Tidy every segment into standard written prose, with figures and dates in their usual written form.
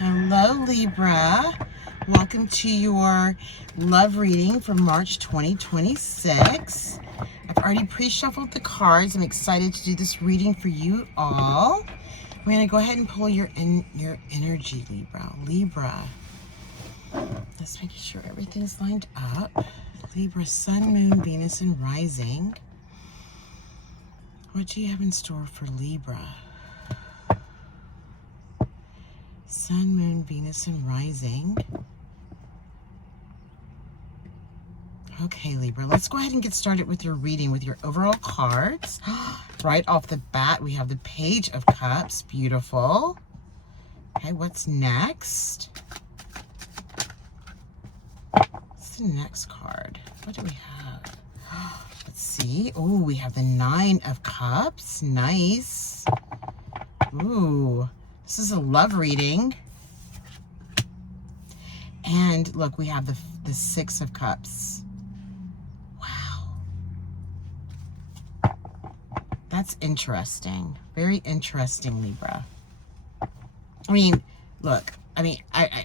Hello, Libra. Welcome to your love reading for March 2026. I've already pre-shuffled the cards. I'm excited to do this reading for you all. We're going to go ahead and pull your energy, Libra. Let's make sure everything's lined up. Libra, Sun, Moon, Venus, and Rising. What do you have in store for Libra? Sun, Moon, Venus, and Rising. Okay, Libra, let's go ahead and get started with your reading with your overall cards. Right off the bat, we have the Page of Cups. Beautiful. Okay, what's next? What's the next card? What do we have? Let's see. Oh, we have the Nine of Cups. Nice. Ooh. This is a love reading. And look, we have the Six of Cups. Wow. That's interesting. Very interesting, Libra. I mean, look, I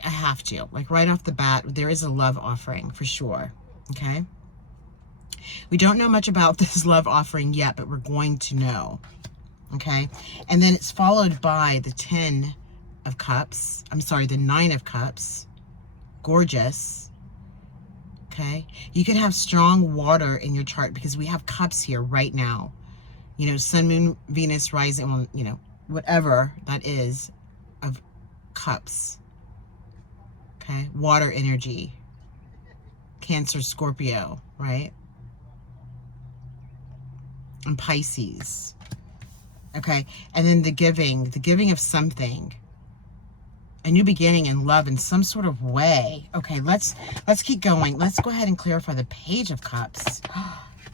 have to. Like right off the bat, there is a love offering for sure. Okay? We don't know much about this love offering yet, but we're going to know. Okay, and then it's followed by the 10 of Cups. I'm sorry, the 9 of Cups. Gorgeous. Okay, you could have strong water in your chart because we have cups here right now. You know, Sun, Moon, Venus, Rising, well, you know, whatever that is of cups. Okay, water energy. Cancer, Scorpio, right? And Pisces. Okay, and then the giving of something, a new beginning in love in some sort of way. Okay, let's keep going. Let's go ahead and clarify the Page of Cups.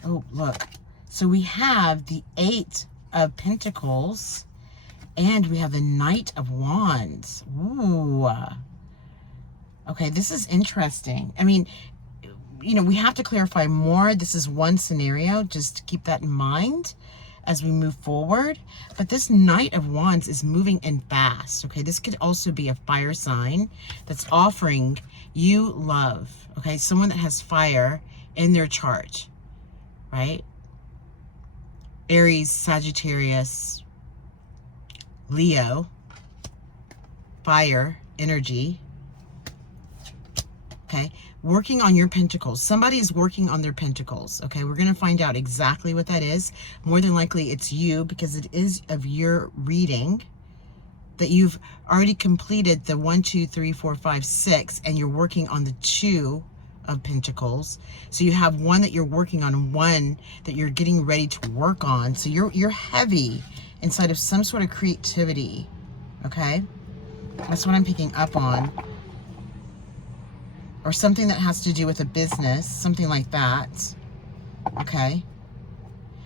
Oh, look. So we have the 8 of Pentacles, and we have the Knight of Wands. Ooh. Okay, this is interesting. I mean, you know, we have to clarify more. This is one scenario. Just keep that in mind as we move forward. But this Knight of Wands is moving in fast. Okay, this could also be a fire sign that's offering you love. Okay, someone that has fire in their chart, right? Aries, Sagittarius, Leo, fire energy. Okay, working on your pentacles. Somebody is working on their pentacles. Okay, we're going to find out exactly what that is. More than likely it's you, because it is of your reading that you've already completed the 1, 2, 3, 4, 5, 6, and you're working on the 2 of Pentacles. So you have one that you're working on, one that you're getting ready to work on. So you're heavy inside of some sort of creativity. Okay, that's what I'm picking up on. Or something that has to do with a business, something like that. Okay.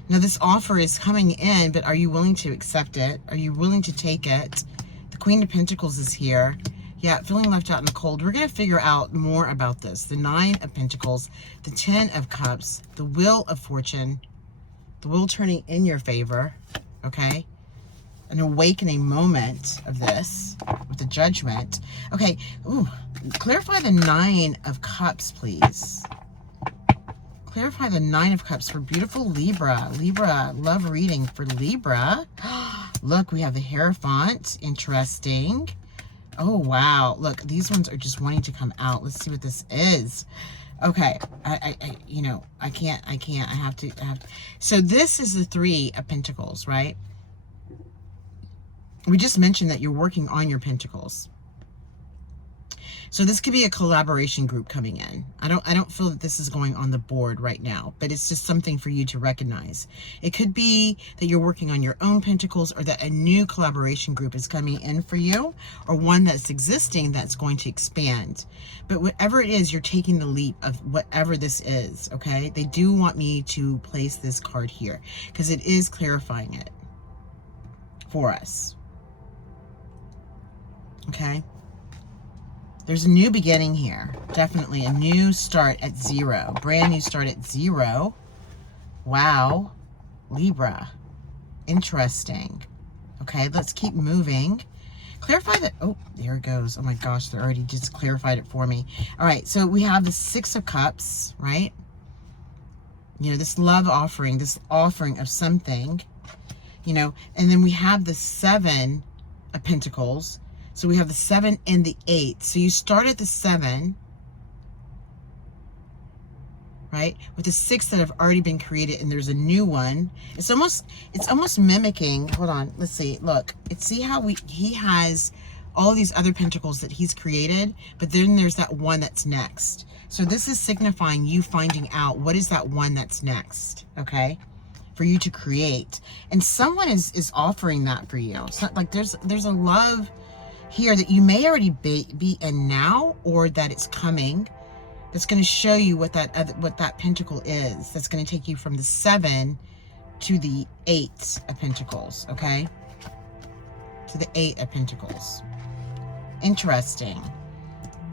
Now this offer is coming in, but are you willing to accept it? Are you willing to take it? The Queen of Pentacles is here. Yeah, feeling left out in the cold. We're going to figure out more about this. The 9 of Pentacles, the 10 of Cups, the Wheel of Fortune, the wheel turning in your favor. Okay. An awakening moment of this with the Judgment. Okay. Ooh. Clarify the 9 of Cups, please. Clarify the 9 of Cups for beautiful Libra. Libra, love reading for Libra. Look, we have the Hierophant. Interesting. Oh, wow. Look, these ones are just wanting to come out. Let's see what this is. Okay. You know, I have to. So this is the 3 of Pentacles, right? We just mentioned that you're working on your Pentacles. So this could be a collaboration group coming in. I don't feel that this is going on the board right now, but it's just something for you to recognize. It could be that you're working on your own Pentacles, or that a new collaboration group is coming in for you, or one that's existing that's going to expand. But whatever it is, you're taking the leap of whatever this is, okay? They do want me to place this card here because it is clarifying it for us. Okay? There's a new beginning here. Definitely a new start at 0. Brand new start at 0. Wow. Libra. Interesting. Okay, let's keep moving. Clarify that. Oh, there it goes. Oh my gosh, they already just clarified it for me. All right, so we have the Six of Cups, right? You know, this love offering, this offering of something, you know, and then we have the Seven of Pentacles. So we have the 7 and the 8. So you start at the 7, right? With the 6 that have already been created, and there's a new one. It's almost mimicking. Hold on, let's see. Look, see how he has all these other pentacles that he's created, but then there's that one that's next. So this is signifying you finding out what is that one that's next, okay? For you to create. And someone is offering that for you. So like there's a love here that you may already be in now, or that it's coming. That's going to show you what that pentacle is. That's going to take you from the 7 to the 8 of Pentacles, okay? To the 8 of Pentacles. Interesting.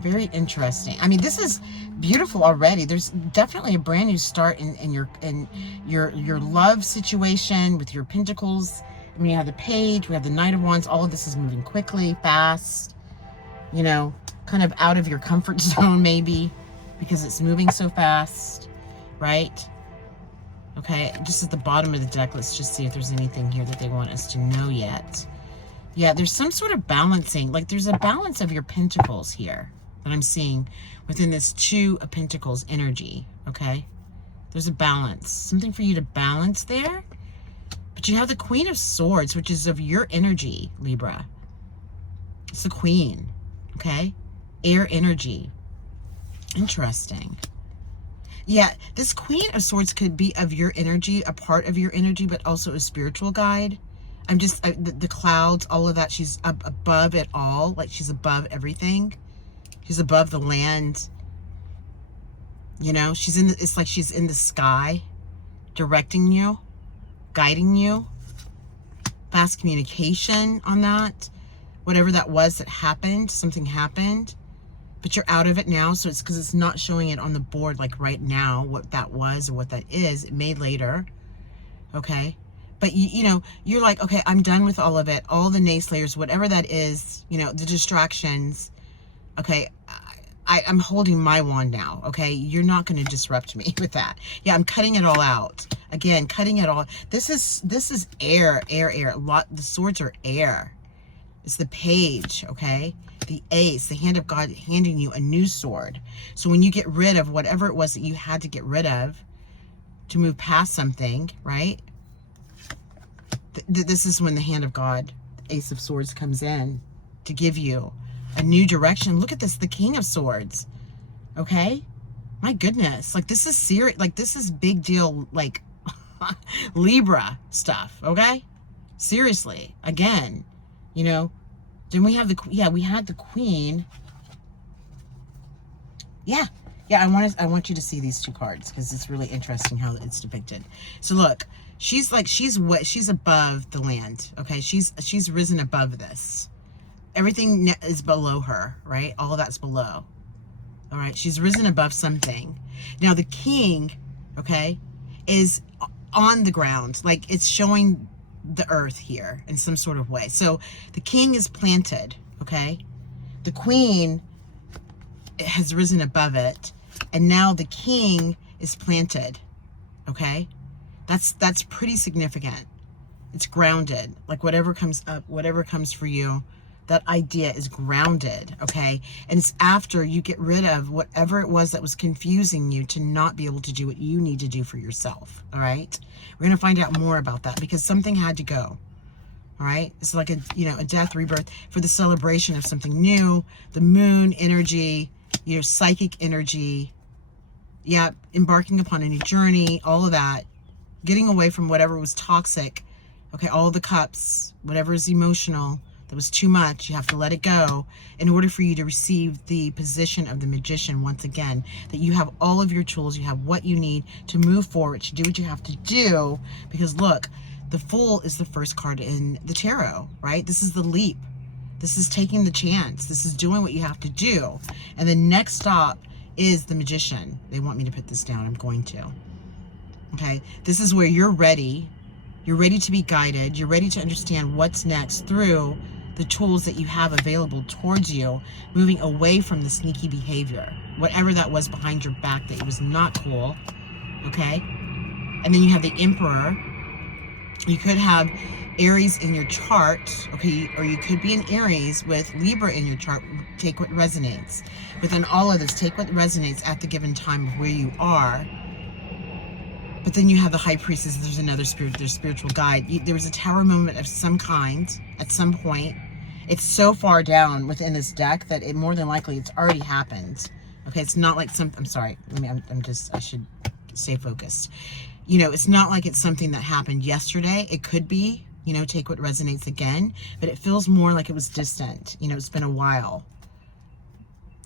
Very interesting. I mean, this is beautiful already. There's definitely a brand new start in your love situation with your Pentacles. I mean, you have the Page, we have the Knight of Wands. All of this is moving quickly, fast, you know, kind of out of your comfort zone maybe, because it's moving so fast, right? Okay, just at the bottom of the deck, let's just see if there's anything here that they want us to know yet. Yeah, there's some sort of balancing. Like there's a balance of your pentacles here that I'm seeing within this 2 of Pentacles energy, okay? There's a balance. Something for you to balance there. But you have the Queen of Swords, which is of your energy, Libra. It's the Queen, okay? Air energy. Interesting. Yeah, this Queen of Swords could be of your energy, a part of your energy, but also a spiritual guide. I'm just, the clouds, all of that, she's above it all. Like she's above everything. She's above the land. You know, she's in the, it's like she's in the sky, directing you, guiding you. Fast communication on that. Whatever that was that happened, something happened. But you're out of it now, so it's because it's not showing it on the board like right now, what that was or what that is. It may later, okay? But you know, you're like, okay, I'm done with all of it, all the naysayers, whatever that is, you know, the distractions, okay? I'm holding my wand now, okay? You're not going to disrupt me with that. Yeah, I'm cutting it all out. Again, cutting it all. This is air. The swords are air. It's the Page, okay? The Ace, the hand of God handing you a new sword. So when you get rid of whatever it was that you had to get rid of to move past something, right? This is when the hand of God, the Ace of Swords, comes in to give you a new direction. Look at this, the King of Swords, okay? My goodness, like this is serious, like this is big deal, like Libra stuff, okay? Seriously, again, you know. Then we have the, yeah, we had the Queen. Yeah, I want you to see these 2 cards because it's really interesting how it's depicted. So look, she's like, she's above the land, okay? She's risen above this. Everything is below her, right? All of that's below. All right, she's risen above something. Now the King, okay, is on the ground. Like it's showing the earth here in some sort of way. So the King is planted, okay? The Queen has risen above it, and now the King is planted, okay? That's pretty significant. It's grounded. Like whatever comes up, whatever comes for you, that idea is grounded, okay? And it's after you get rid of whatever it was that was confusing you to not be able to do what you need to do for yourself, all right? We're going to find out more about that because something had to go, all right? It's like a, you know, a death, rebirth for the celebration of something new, the moon energy, you know, psychic energy, yeah, embarking upon a new journey, all of that, getting away from whatever was toxic, okay, all the cups, whatever is emotional, that was too much, you have to let it go in order for you to receive the position of the Magician once again, that you have all of your tools, you have what you need to move forward, to do what you have to do, because look, the Fool is the first card in the tarot, right? This is the leap. This is taking the chance. This is doing what you have to do. And the next stop is the Magician. They want me to put this down. I'm going to. Okay? This is where you're ready. You're ready to be guided. You're ready to understand what's next through the tools that you have available towards you, moving away from the sneaky behavior, whatever that was behind your back that it was not cool, okay? And then you have the Emperor. You could have Aries in your chart, okay, or you could be an Aries with Libra in your chart. Take what resonates. But then all of this, take what resonates at the given time of where you are. But then you have the High Priestess. There's another spirit, there's spiritual guide. There was a tower moment of some kind at some point. It's so far down within this deck that it more than likely it's already happened. Okay, it's not like I'm sorry. I should stay focused. You know, it's not like it's something that happened yesterday. It could be, you know, take what resonates again, but it feels more like it was distant. You know, it's been a while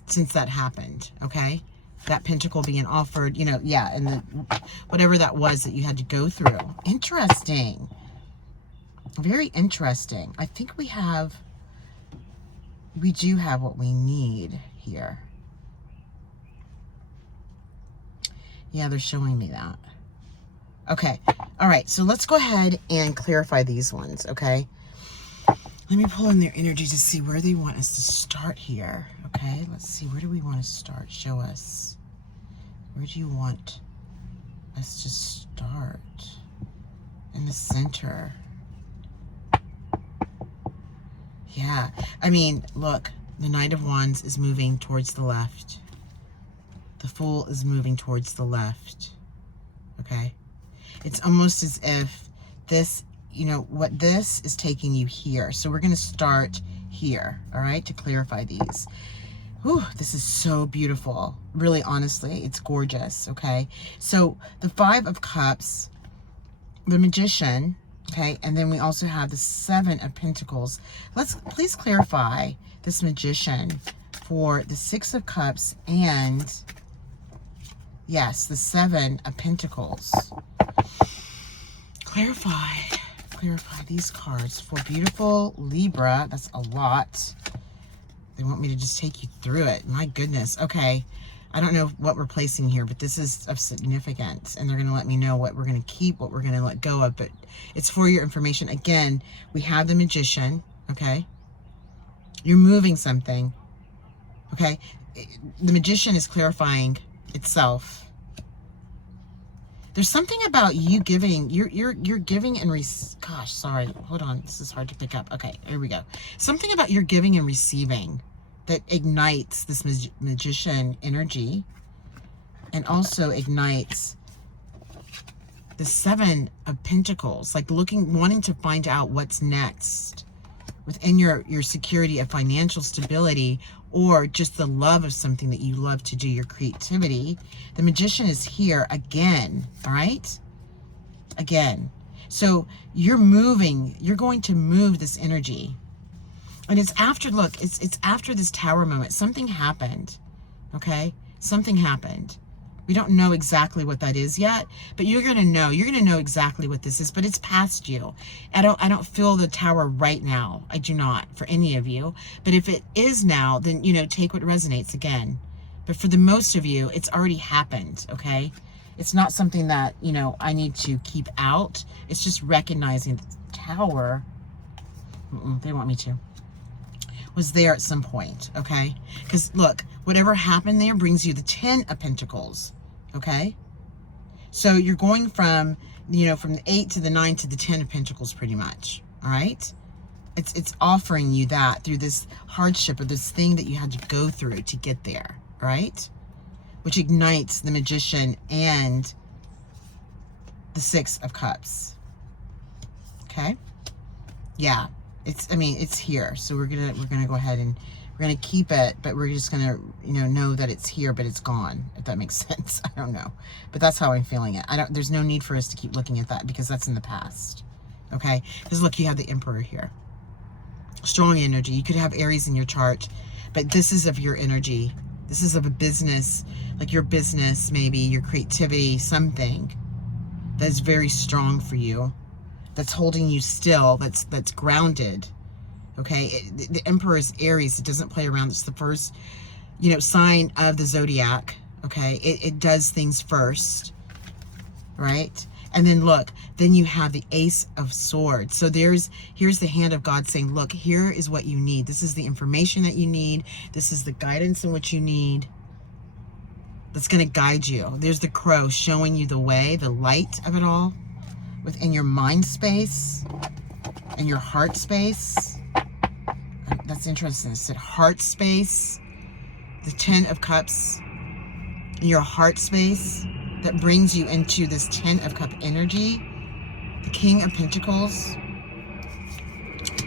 since that happened, okay? That pentacle being offered, you know, yeah, and the whatever that was that you had to go through. Interesting. Very interesting. I think we do have what we need here. Yeah, they're showing me that. Okay. All right. So let's go ahead and clarify these ones. Okay. Let me pull in their energy to see where they want us to start here. Okay. Let's see. Where do we want to start? Show us. Where do you want us to start? In the center. Yeah. I mean, look, the Knight of Wands is moving towards the left. The Fool is moving towards the left. Okay. It's almost as if this, you know, what this is taking you here. So we're going to start here, all right, to clarify these. Ooh, this is so beautiful. Really, honestly, it's gorgeous, okay? So the Five of Cups, the Magician, okay, and then we also have the Seven of Pentacles. Let's please clarify this Magician for the Six of Cups and, yes, the Seven of Pentacles. Clarify these cards for beautiful Libra. That's a lot. They want me to just take you through it. My goodness. Okay. I don't know what we're placing here, but this is of significance. And they're going to let me know what we're going to keep, what we're going to let go of. But it's for your information. Again, we have the Magician. Okay. You're moving something. Okay. The Magician is clarifying itself. There's something about you giving, you're giving and gosh, sorry, hold on, this is hard to pick up. Okay, here we go. Something about your giving and receiving that ignites this Magician energy and also ignites the Seven of Pentacles, like wanting to find out what's next within your security of financial stability or just the love of something that you love to do, your creativity. The Magician is here again, all right? Again. So you're moving, you're going to move this energy. And it's after, look, it's after this Tower moment. Something happened, okay? Something happened. We don't know exactly what that is yet, but you're going to know. You're going to know exactly what this is, but it's past you. I don't feel the Tower right now. I do not for any of you. But if it is now, then, you know, take what resonates again. But for the most of you, it's already happened, okay? It's not something that, you know, I need to keep out. It's just recognizing the Tower, they want me to, was there at some point, okay? Because look, whatever happened there brings you the 10 of Pentacles, okay? So you're going from, you know, from the 8 to the 9 to the 10 of Pentacles pretty much, all right? It's offering you that through this hardship or this thing that you had to go through to get there, all right? Which ignites the Magician and the Six of Cups, okay? Yeah. I mean, it's here. So we're gonna go ahead and we're gonna keep it, but we're just gonna, you know that it's here, but it's gone, if that makes sense. I don't know. But that's how I'm feeling it. There's no need for us to keep looking at that because that's in the past. Okay? Because look, you have the Emperor here. Strong energy. You could have Aries in your chart, but this is of your energy. This is of a business, like your business, maybe your creativity, something that is very strong for you. That's holding you still, that's grounded, okay? The Emperor is Aries. It doesn't play around. It's the first, you know, sign of the zodiac, okay? It does things first, right? And then look, then you have the Ace of Swords. So here's the hand of God saying, look, here is what you need. This is the information that you need. This is the guidance in which you need. That's going to guide you. There's the Crow showing you the way, the light of it all within your mind space and your heart space. That's interesting. It said heart space, the 10 of Cups in your heart space that brings you into this 10 of Cup energy, the King of Pentacles,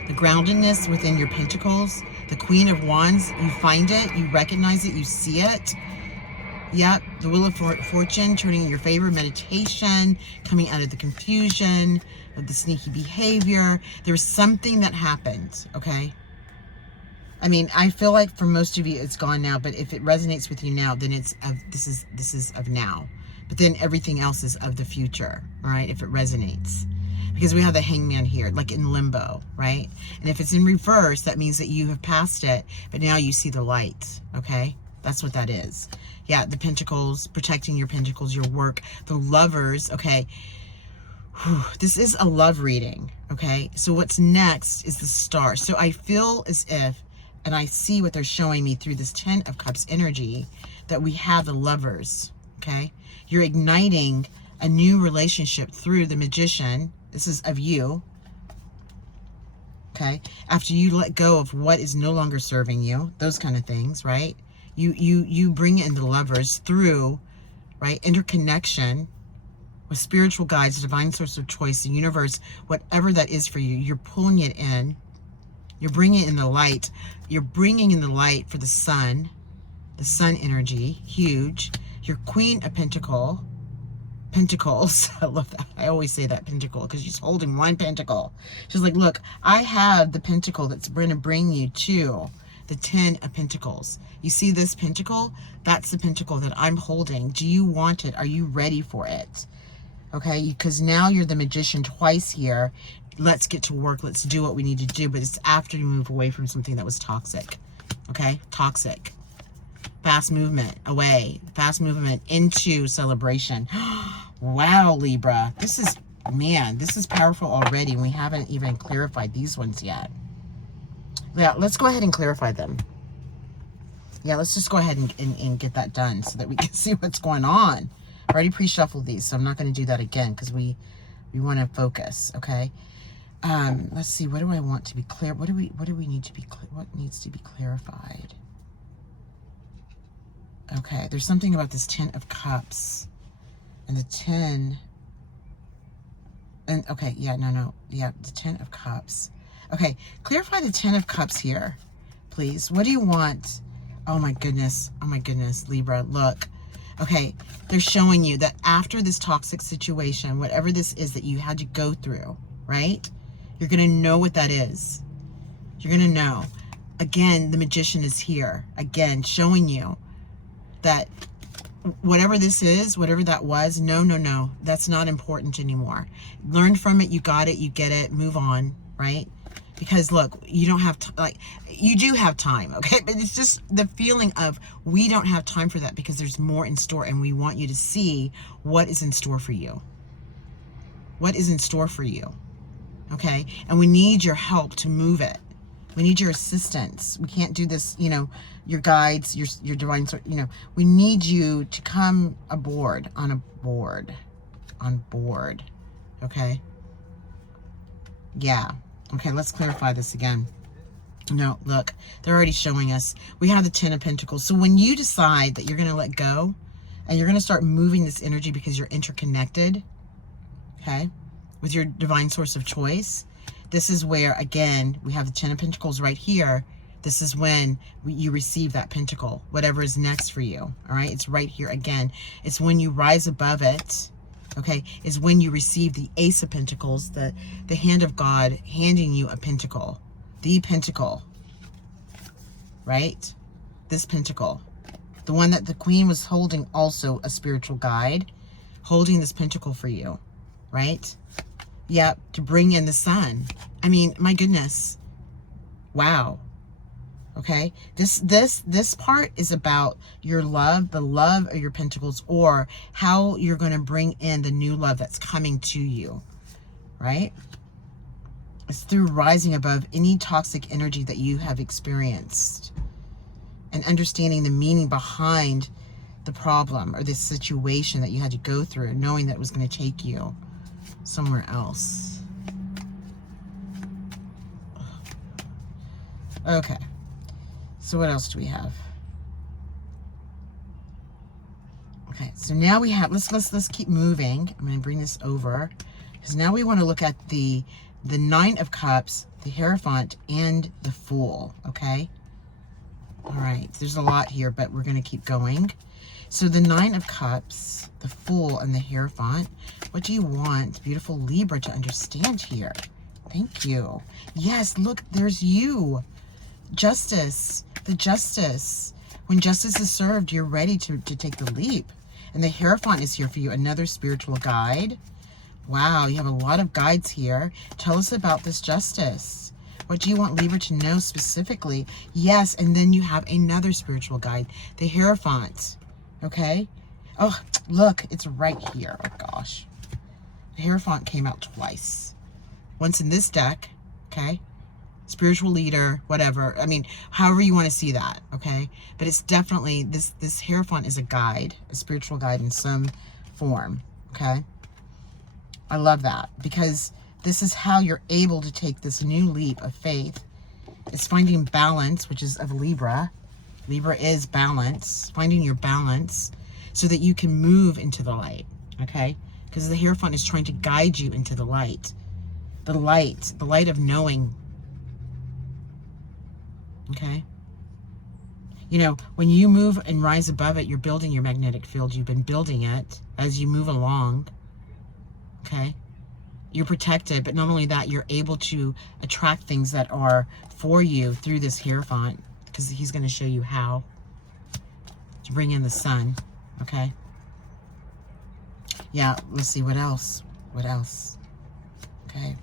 the groundedness within your pentacles, the Queen of Wands. You find it, you recognize it, you see it. Yep, the Wheel of Fortune turning in your favor, meditation, coming out of the confusion, of the sneaky behavior. There's something that happened, okay? I mean, I feel like for most of you it's gone now, but if it resonates with you now, then it's of this is of now. But then everything else is of the future, all right, if it resonates. Because we have the Hangman here, like in limbo, right? And if it's in reverse, that means that you have passed it, but now you see the light, okay? That's what that is. Yeah, the Pentacles, protecting your Pentacles, your work, the Lovers, okay? Whew, this is a love reading, okay? So what's next is the Star. So I feel as if, and I see what they're showing me through this 10 of Cups energy, that we have the Lovers, okay? You're igniting a new relationship through the Magician. This is of you, okay? After you let go of what is no longer serving you, those kind of things, right? You bring in the Lovers through, right, interconnection with spiritual guides, divine source of choice, the universe, whatever that is for you. You're pulling it in. You're bringing in the light. You're bringing in the light for the sun energy, huge. Your Queen of Pentacles. I love that. I always say that, pentacle, because she's holding one pentacle. She's like, look, I have the pentacle that's going to bring you to the 10 of Pentacles. You see this pentacle? That's the pentacle that I'm holding. Do you want it? Are you ready for it? Okay, because now you're the Magician twice here. Let's get to work. Let's do what we need to do. But it's after you move away from something that was toxic. Okay, toxic. Fast movement away. Fast movement into celebration. Wow, Libra. This is, man, this is powerful already. And we haven't even clarified these ones yet. Yeah, let's go ahead and clarify them. Yeah, let's just go ahead and get that done so that we can see what's going on. I already pre-shuffled these, so I'm not going to do that again because we want to focus, okay? Let's see, what do I want to be clear? What do we need to be clear? What needs to be clarified? Okay, there's something about this 10 of Cups and the 10. And okay, yeah, no. Yeah, the 10 of Cups. Okay, clarify the 10 of Cups here, please. What do you want? Oh my goodness, Libra, look. Okay, they're showing you that after this toxic situation, whatever this is that you had to go through, right? You're going to know what that is. You're going to know. Again, the Magician is here. Again, showing you that whatever this is, whatever that was, no. That's not important anymore. Learn from it. You got it. You get it. Move on, right? Because look, you don't have you do have time, okay? But it's just the feeling of we don't have time for that because there's more in store and we want you to see what is in store for you. What is in store for you, okay? And we need your help to move it. We need your assistance. We can't do this, you know, your guides, your divine, you know, we need you to come aboard, on board, okay? Yeah. Okay, let's clarify this again. No, look, they're already showing us. We have the 10 of Pentacles. So when you decide that you're going to let go and you're going to start moving this energy because you're interconnected, okay, with your divine source of choice, this is where, again, we have the 10 of Pentacles right here. This is when you receive that pentacle, whatever is next for you, all right? It's right here again. It's when you rise above it, okay, is when you receive the Ace of Pentacles, the hand of God handing you a pentacle, the pentacle, right? This pentacle, the one that the Queen was holding, also a spiritual guide, holding this pentacle for you, right? Yep, to bring in the sun. I mean, my goodness. Wow. Okay, this part is about your love, the love of your pentacles, or how you're going to bring in the new love that's coming to you, right? It's through rising above any toxic energy that you have experienced and understanding the meaning behind the problem or the situation that you had to go through, knowing that it was going to take you somewhere else. Okay. So what else do we have? Okay, so now we have, let's keep moving. I'm going to bring this over because now we want to look at the Nine of Cups, the Hierophant, and the Fool, okay? All right, there's a lot here, but we're going to keep going. So the Nine of Cups, the Fool, and the Hierophant, what do you want, beautiful Libra, to understand here? Thank you. Yes, look, there's you. Justice, the Justice. When justice is served, you're ready to take the leap. And the Hierophant is here for you, another spiritual guide. Wow, you have a lot of guides here. Tell us about this justice. What do you want Libra to know specifically? Yes, and then you have another spiritual guide, the Hierophant. Okay? Oh, look, it's right here. Oh, gosh. The Hierophant came out twice. Once in this deck, okay? Spiritual leader, whatever. I mean, however you want to see that, okay? But it's definitely, this Hierophant is a guide, a spiritual guide in some form, okay? I love that because this is how you're able to take this new leap of faith. It's finding balance, which is of Libra. Libra is balance, finding your balance so that you can move into the light, okay? Because the Hierophant is trying to guide you into the light. The light of knowing. Okay. You know, when you move and rise above it, you're building your magnetic field. You've been building it as you move along. Okay. You're protected, but not only that, you're able to attract things that are for you through this Hierophant, because he's going to show you how to bring in the sun. Okay. Yeah. Let's see what else. What else? Okay.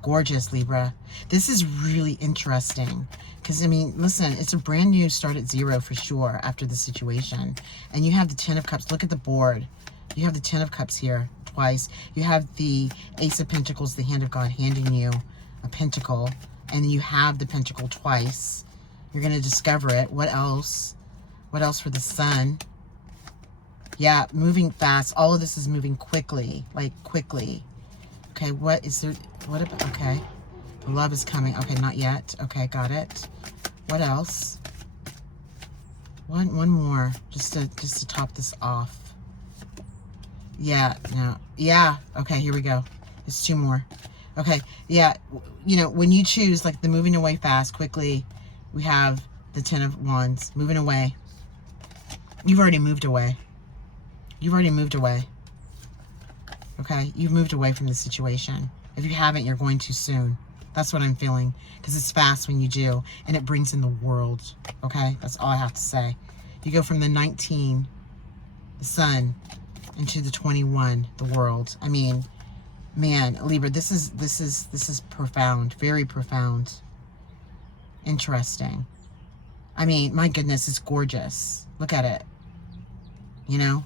Gorgeous, Libra. This is really interesting because, I mean, listen, it's a brand new start at zero for sure after the situation. And you have the Ten of Cups. Look at the board. You have the Ten of Cups here twice. You have the Ace of Pentacles, the Hand of God, handing you a pentacle. And you have the pentacle twice. You're going to discover it. What else? What else for the Sun? Yeah, moving fast. All of this is moving quickly, like quickly. Okay, what is there? What about, okay. The love is coming. Okay, not yet. Okay, got it. What else? One more, just to top this off. Yeah, no. Yeah, okay, here we go. There's two more. Okay, yeah, you know, when you choose, like, the moving away fast, quickly, we have the Ten of Wands, moving away. You've already moved away. You've already moved away. Okay, you've moved away from the situation. If you haven't, you're going to soon. That's what I'm feeling, because it's fast when you do, and it brings in the world. Okay, that's all I have to say. You go from the 19, the Sun, into the 21, the world. I mean, man, Libra, this is profound, very profound, interesting. I mean, my goodness, it's gorgeous. Look at it. You know,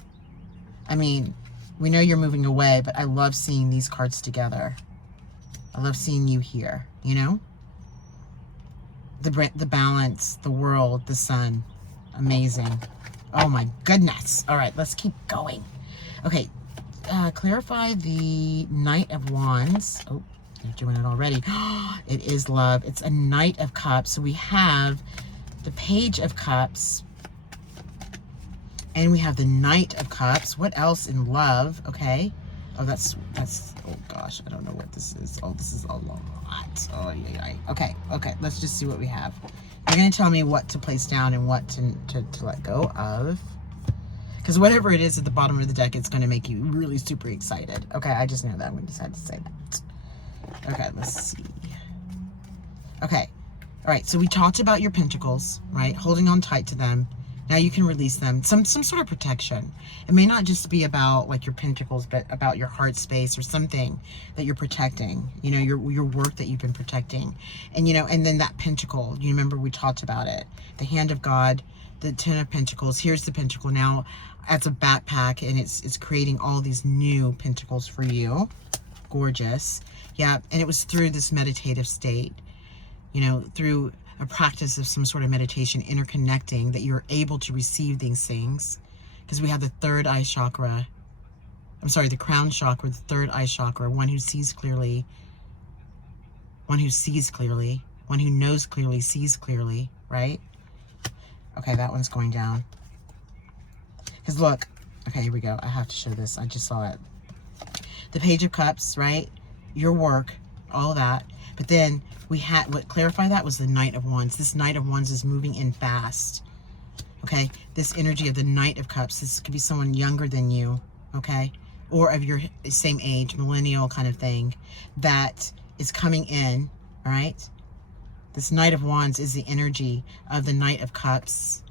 I mean, we know you're moving away, but I love seeing these cards together. I love seeing you here, you know? The balance, the world, the Sun. Amazing. Oh my goodness. All right, let's keep going. Okay, clarify the Knight of Wands. Oh, they're doing it already. It is love. It's a Knight of Cups. So we have the Page of Cups. And we have the Knight of Cups. What else in love? Okay. Oh, that's, oh gosh, I don't know what this is. Oh, this is a lot. Oh, yeah. Okay, let's just see what we have. You're going to tell me what to place down and what to let go of. Because whatever it is at the bottom of the deck, it's going to make you really super excited. Okay, I just know that. I'm going to decide to say that. Okay, let's see. Okay. All right, so we talked about your pentacles, right? Holding on tight to them. Now you can release them. Some sort of protection. It may not just be about like your pentacles, but about your heart space or something that you're protecting. You know, your work that you've been protecting. And you know, and then that pentacle, you remember we talked about it. The hand of God, the 10 of Pentacles. Here's the pentacle now as a backpack, and it's creating all these new pentacles for you. Gorgeous. Yeah, and it was through this meditative state, you know, through a practice of some sort of meditation, interconnecting, that you're able to receive these things. Because we have the third eye chakra, I'm sorry, the crown chakra, the third eye chakra, one who sees clearly, one who sees clearly, one who knows clearly, sees clearly, right? Okay, that one's going down. Because look, okay, here we go. I have to show this. I just saw it. The Page of Cups, right? Your work, all of that. But then we had, what clarified that was the Knight of Wands. This Knight of Wands is moving in fast. Okay, this energy of the Knight of Cups. This could be someone younger than you, okay? Or of your same age, millennial kind of thing, that is coming in, all right? This Knight of Wands is the energy of the Knight of Cups,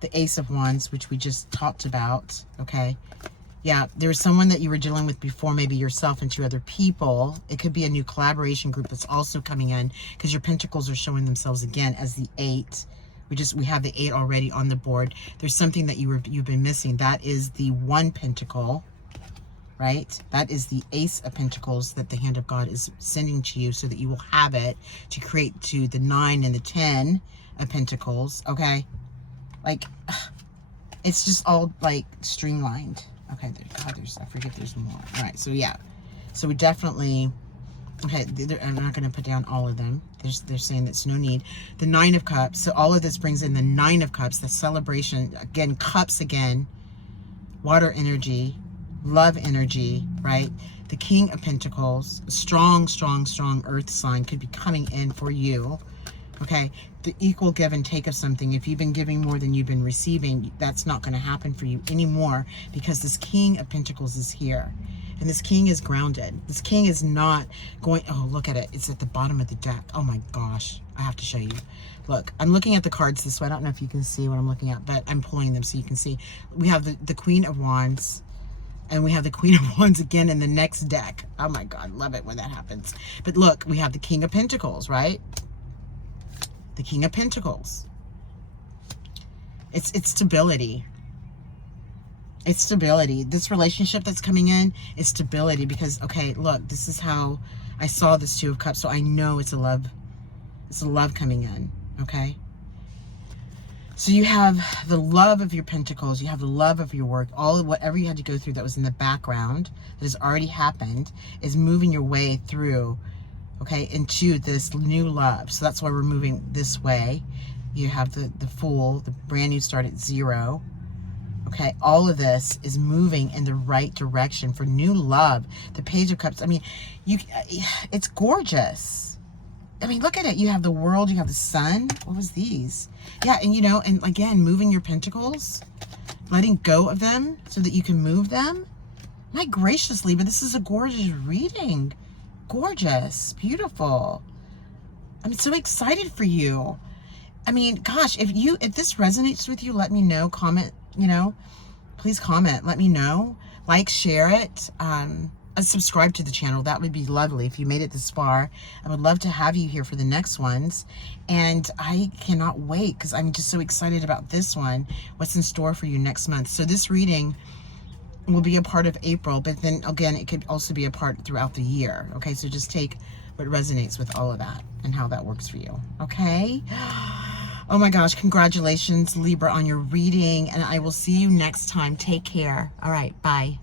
the Ace of Wands, which we just talked about, okay? Yeah, there's someone that you were dealing with before, maybe yourself and 2 other people. It could be a new collaboration group that's also coming in, because your pentacles are showing themselves again as the 8. We have the 8 already on the board. There's something that you've been missing. That is the 1 pentacle, right? That is the Ace of Pentacles that the hand of God is sending to you so that you will have it to create to the 9 and the 10 of Pentacles, okay? Like, it's just all like streamlined. Okay, I forget there's more. All right, so yeah. So we definitely, okay, I'm not going to put down all of them. They're saying that's no need. The 9 of Cups. So all of this brings in the 9 of Cups, the celebration. Again, cups again. Water energy, love energy, right? The King of Pentacles, strong, strong, strong earth sign could be coming in for you. Okay, the equal give and take of something. If you've been giving more than you've been receiving, that's not going to happen for you anymore, because this King of Pentacles is here. And this King is grounded. This King is not going, oh, look at it. It's at the bottom of the deck. Oh my gosh. I have to show you. Look, I'm looking at the cards this way. I don't know if you can see what I'm looking at, but I'm pulling them so you can see. We have the Queen of Wands, and we have the Queen of Wands again in the next deck. Oh my God, love it when that happens. But look, we have the King of Pentacles, right? The King of Pentacles. It's stability. It's stability. This relationship that's coming in is stability, because, okay, look, this is how I saw this 2 of Cups, so I know it's a love. It's a love coming in, okay? So you have the love of your pentacles, you have the love of your work, all of whatever you had to go through that was in the background, that has already happened, is moving your way through, okay, into this new love. So that's why we're moving this way. You have the Fool, the brand new start at 0. Okay, all of this is moving in the right direction for new love. The Page of Cups, I mean, it's gorgeous. I mean, look at it. You have the World, you have the Sun. What was these? Yeah, and you know, and again, moving your pentacles, letting go of them so that you can move them. My gracious, Libra, this is a gorgeous reading. Gorgeous, beautiful. I'm so excited for you. I mean, gosh, if this resonates with you, let me know. Comment, you know, please comment. Let me know. Like, share it. Subscribe to the channel. That would be lovely if you made it this far. I would love to have you here for the next ones. And I cannot wait, because I'm just so excited about this one. What's in store for you next month. So this reading will be a part of April, but then again, it could also be a part throughout the year. Okay, so just take what resonates with all of that and how that works for you. Okay. Oh my gosh, congratulations, Libra, on your reading, and I will see you next time. Take care. All right, bye.